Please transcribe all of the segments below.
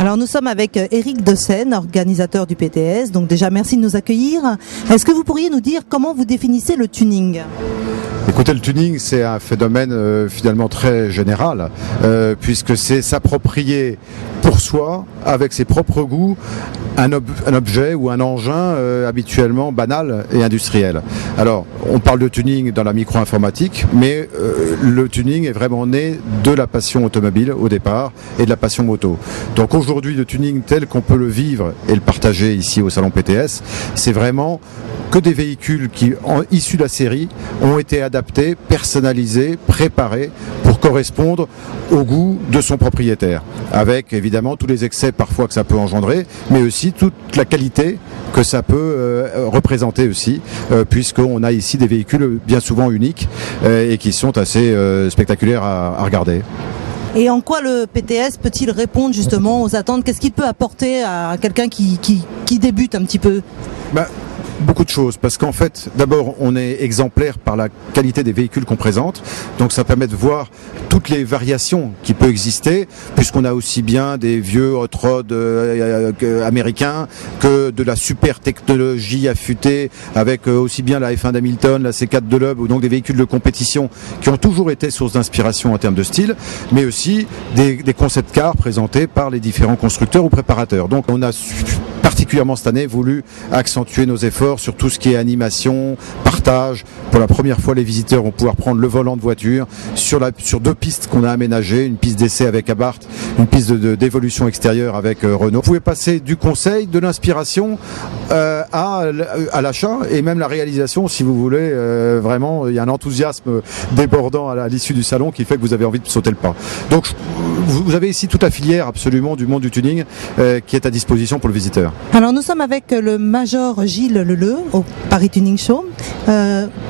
Alors nous sommes avec Éric Deseine, organisateur du PTS. Donc déjà merci de nous accueillir. Est-ce que vous pourriez nous dire comment vous définissez le tuning ? Écoutez, le tuning, c'est un phénomène finalement très général, puisque c'est s'approprier pour soi, avec ses propres goûts, un objet ou un engin habituellement banal et industriel. Alors, on parle de tuning dans la micro-informatique, mais le tuning est vraiment né de la passion automobile au départ et de la passion moto. Donc aujourd'hui, le tuning tel qu'on peut le vivre et le partager ici au salon PTS, c'est vraiment que des véhicules qui, issus de la série, ont été adaptés, personnalisés, préparés pour correspondre au goût de son propriétaire. Avec évidemment tous les excès parfois que ça peut engendrer, mais aussi toute la qualité que ça peut représenter aussi, puisqu'on a ici des véhicules bien souvent uniques et qui sont assez spectaculaires à regarder. Et en quoi le PTS peut-il répondre justement aux attentes ? Qu'est-ce qu'il peut apporter à quelqu'un qui débute un petit peu ? Beaucoup de choses, parce qu'en fait, d'abord, on est exemplaire par la qualité des véhicules qu'on présente, donc ça permet de voir toutes les variations qui peuvent exister, puisqu'on a aussi bien des vieux hot rod américains que de la super technologie affûtée, avec aussi bien la F1 d'Hamilton, la C4 de Loeb, ou donc des véhicules de compétition qui ont toujours été source d'inspiration en termes de style, mais aussi des concept cars présentés par les différents constructeurs ou préparateurs. Donc on a particulièrement cette année voulu accentuer nos efforts sur tout ce qui est animation, partage. Pour la première fois, les visiteurs vont pouvoir prendre le volant de voiture sur deux pistes qu'on a aménagées, une piste d'essai avec Abarth, une piste d'évolution extérieure avec Renault. Vous pouvez passer du conseil, de l'inspiration à l'achat et même la réalisation, si vous voulez. Vraiment, il y a un enthousiasme débordant à l'issue du salon qui fait que vous avez envie de sauter le pas. Donc, vous avez ici toute la filière absolument du monde du tuning qui est à disposition pour le visiteur. Alors nous sommes avec le Major Gilles Leleu au Paris Tuning Show.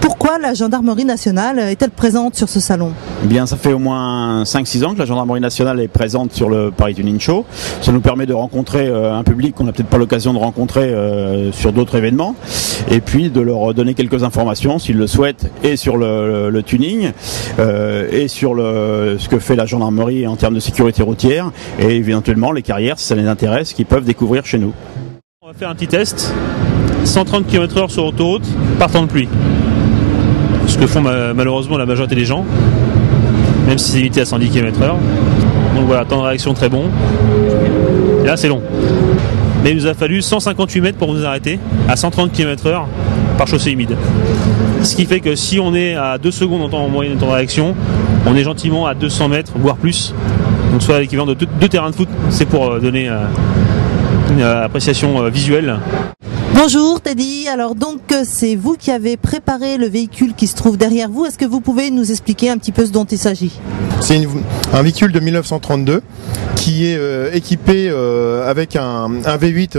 Pourquoi la Gendarmerie nationale est-elle présente sur ce salon ? Eh bien, ça fait au moins 5-6 ans que la Gendarmerie nationale est présente sur le Paris Tuning Show. Ça nous permet de rencontrer un public qu'on n'a peut-être pas l'occasion de rencontrer sur d'autres événements, et puis de leur donner quelques informations s'ils le souhaitent, et sur le tuning, et sur ce que fait la gendarmerie en termes de sécurité routière, et éventuellement les carrières, si ça les intéresse, qu'ils peuvent découvrir chez nous. On va faire un petit test, 130 km/h sur autoroute, par temps de pluie. Ce que font malheureusement la majorité des gens, même si c'est limité à 110 km/h. Donc voilà, temps de réaction très bon. Et là c'est long. Mais il nous a fallu 158 mètres pour nous arrêter, à 130 km/h par chaussée humide. Ce qui fait que si on est à 2 secondes en moyenne de temps de réaction, on est gentiment à 200 mètres, voire plus. Donc soit l'équivalent de 2 terrains de foot, c'est pour donner une appréciation visuelle. Bonjour Teddy, alors donc c'est vous qui avez préparé le véhicule qui se trouve derrière vous. Est-ce que vous pouvez nous expliquer un petit peu ce dont il s'agit ? C'est un véhicule de 1932 qui est équipé avec un V8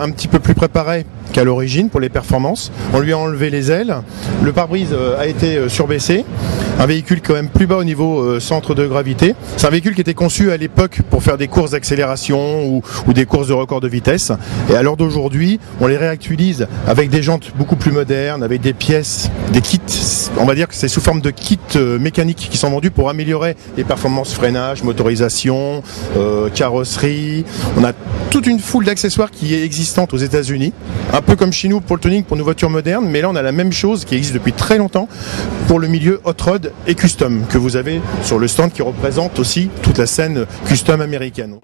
un petit peu plus préparé qu'à l'origine pour les performances. On lui a enlevé les ailes, le pare-brise a été surbaissé, un véhicule quand même plus bas au niveau centre de gravité. C'est un véhicule qui était conçu à l'époque pour faire des courses d'accélération ou des courses de record de vitesse. Et à l'heure d'aujourd'hui, on les réactualise avec des jantes beaucoup plus modernes, avec des pièces, des kits. On va dire que c'est sous forme de kits mécaniques qui sont vendus pour améliorer les performances freinage, motorisation, carrosserie. On a toute une foule d'accessoires qui est existante aux États-Unis, un peu comme chez nous pour le tuning pour nos voitures modernes, mais là on a la même chose qui existe depuis très longtemps pour le milieu hot rod et custom que vous avez sur le stand qui représente aussi toute la scène custom américaine.